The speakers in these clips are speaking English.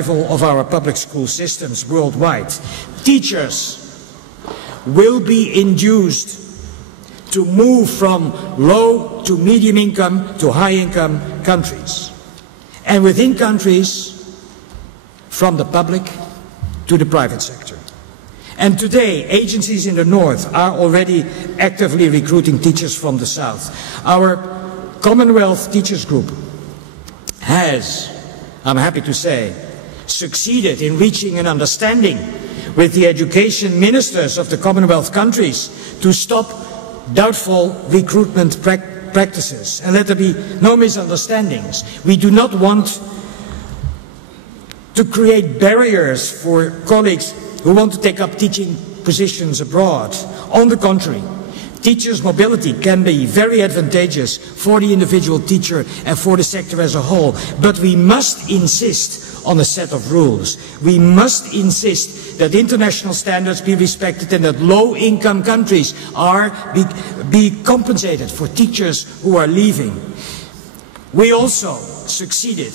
of our public school systems worldwide, teachers will be induced to move from low to medium income to high income countries, and within countries from the public to the private sector. And today, agencies in the north are already actively recruiting teachers from the south. Our Commonwealth Teachers Group has, I'm happy to say, succeeded in reaching an understanding with the education ministers of the Commonwealth countries to stop doubtful recruitment practices. And let there be no misunderstandings. We do not want to create barriers for colleagues who want to take up teaching positions abroad. On the contrary, teachers' mobility can be very advantageous for the individual teacher and for the sector as a whole, but we must insist on a set of rules. We must insist that international standards be respected and that low-income countries be compensated for teachers who are leaving. We also succeeded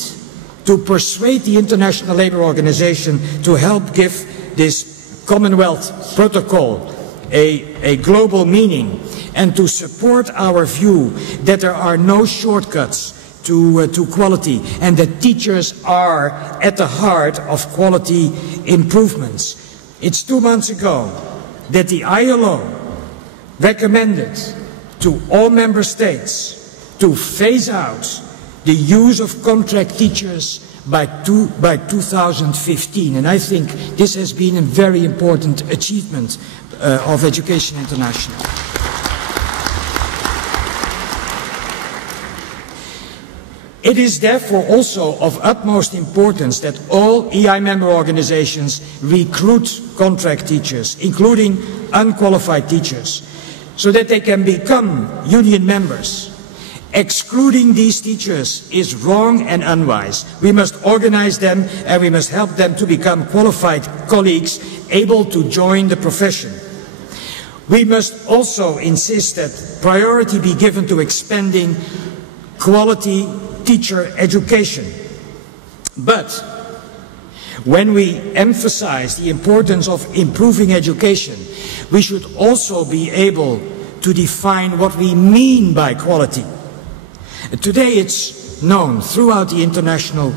to persuade the International Labour Organization to help give this Commonwealth Protocol a global meaning, and to support our view that there are no shortcuts to quality, and that teachers are at the heart of quality improvements. It's 2 months ago that the ILO recommended to all member states to phase out the use of contract teachers by 2015, and I think this has been a very important achievement of Education International. It is therefore also of utmost importance that all EI member organizations recruit contract teachers, including unqualified teachers, so that they can become union members. Excluding these teachers is wrong and unwise. We must organize them and we must help them to become qualified colleagues able to join the profession. We must also insist that priority be given to expanding quality teacher education. But when we emphasize the importance of improving education, we should also be able to define what we mean by quality. Today it's known throughout the international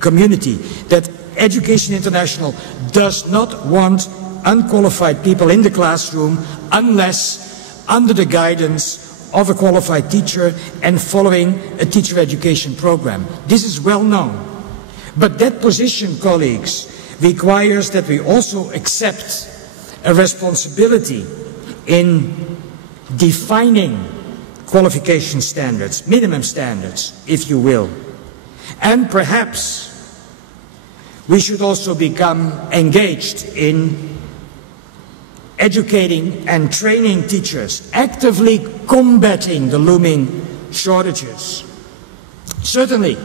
community that Education International does not want unqualified people in the classroom unless under the guidance of a qualified teacher and following a teacher education program. This is well known. But that position, colleagues, requires that we also accept a responsibility in defining qualification standards, minimum standards, if you will. And perhaps we should also become engaged in educating and training teachers, actively combating the looming shortages. Certainly,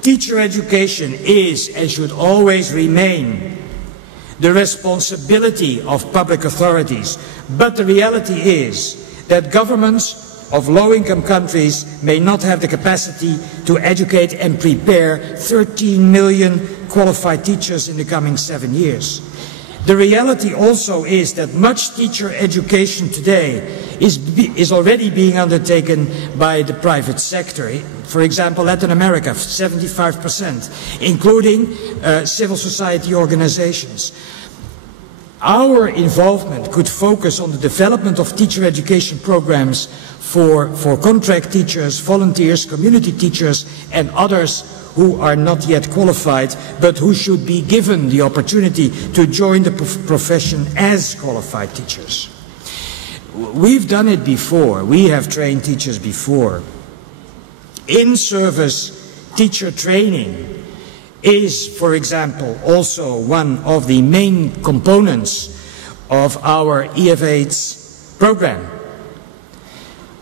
teacher education is and should always remain the responsibility of public authorities, but the reality is that governments of low-income countries may not have the capacity to educate and prepare 13 million qualified teachers in the coming 7 years. The reality also is that much teacher education today is already being undertaken by the private sector. For example, Latin America, 75%, including civil society organizations. Our involvement could focus on the development of teacher education programs for contract teachers, volunteers, community teachers, and others who are not yet qualified, but who should be given the opportunity to join the profession as qualified teachers. We've done it before. We have trained teachers before. In-service teacher training is, for example, also one of the main components of our EF8 program.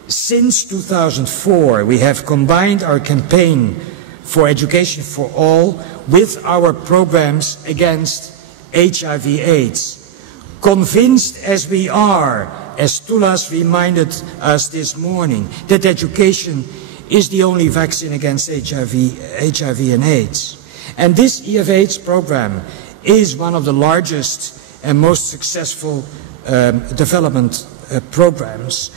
Since 2004, we have combined our campaign for education for all with our programs against HIV/AIDS. Convinced as we are, as Tulas reminded us this morning, that education is the only vaccine against HIV and AIDS. And this EFH program is one of the largest and most successful development programs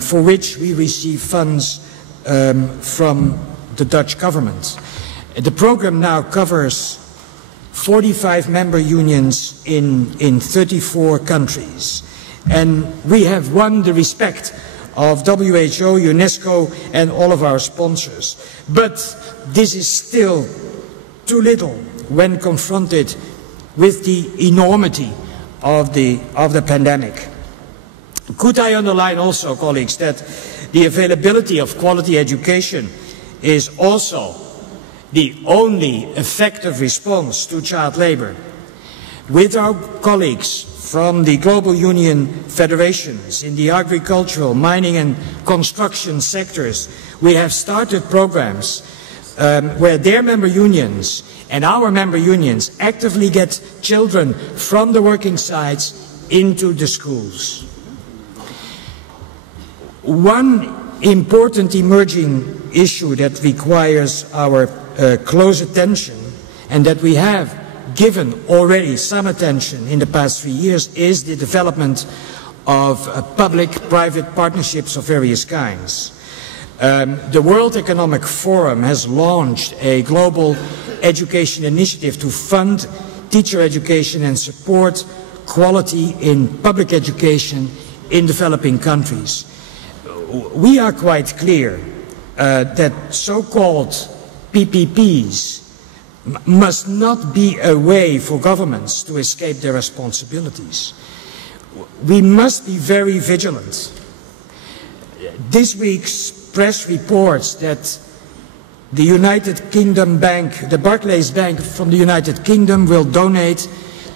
for which we receive funds from the Dutch government. The program now covers 45 member unions in 34 countries, and we have won the respect of WHO, UNESCO and all of our sponsors. But this is still too little when confronted with the enormity of the pandemic. Could I underline also, colleagues, that the availability of quality education is also the only effective response to child labor. With our colleagues from the Global Union federations in the agricultural, mining and construction sectors, we have started programs where their member unions and our member unions actively get children from the working sites into the schools. One important emerging issue that requires our close attention, and that we have given already some attention in the past 3 years, is the development of public-private partnerships of various kinds. The World Economic Forum has launched a global education initiative to fund teacher education and support quality in public education in developing countries. We are quite clear that so-called PPPs must not be a way for governments to escape their responsibilities. We must be very vigilant. This week's press reports that the United Kingdom Bank, the Barclays Bank from the United Kingdom, will donate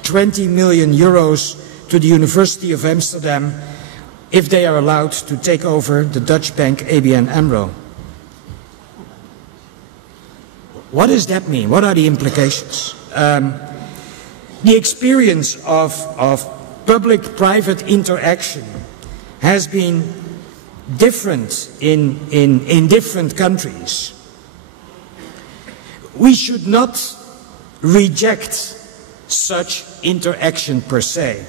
20 million euros to the University of Amsterdam if they are allowed to take over the Dutch bank ABN AMRO. What does that mean? What are the implications? The experience of public-private interaction has been different in different countries. We should not reject such interaction per se.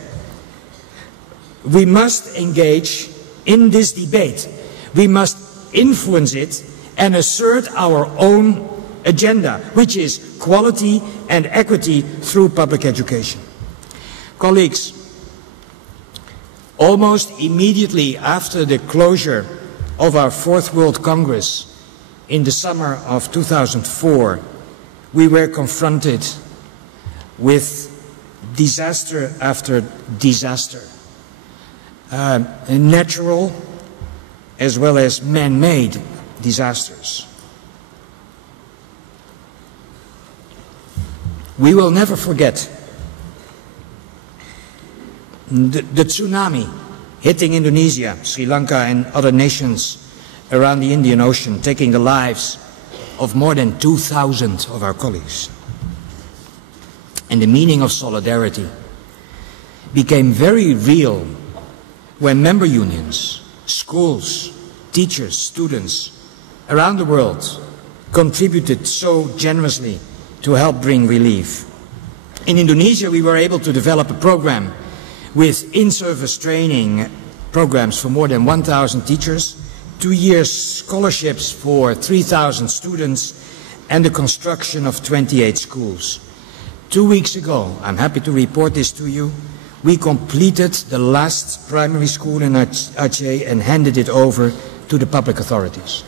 We must engage in this debate. We must influence it and assert our own agenda, which is quality and equity through public education. Colleagues, almost immediately after the closure of our Fourth World Congress in the summer of 2004, we were confronted with disaster after disaster, natural as well as man-made disasters. We will never forget the tsunami hitting Indonesia, Sri Lanka and other nations around the Indian Ocean, taking the lives of more than 2,000 of our colleagues. And the meaning of solidarity became very real when member unions, schools, teachers, students around the world contributed so generously to help bring relief. In Indonesia, we were able to develop a program with in-service training programs for more than 1,000 teachers, 2 years scholarships for 3,000 students, and the construction of 28 schools. 2 weeks ago, I'm happy to report this to you, we completed the last primary school in Aceh and handed it over to the public authorities.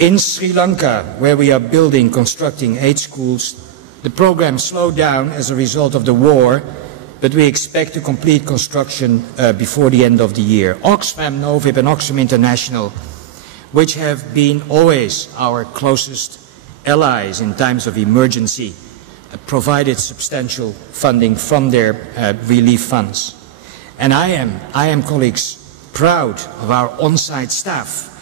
In Sri Lanka, where we are constructing 8 schools, the program slowed down as a result of the war, but we expect to complete construction before the end of the year. Oxfam, Novib and Oxfam International, which have been always our closest allies in times of emergency, provided substantial funding from their relief funds. And I am, colleagues, proud of our on-site staff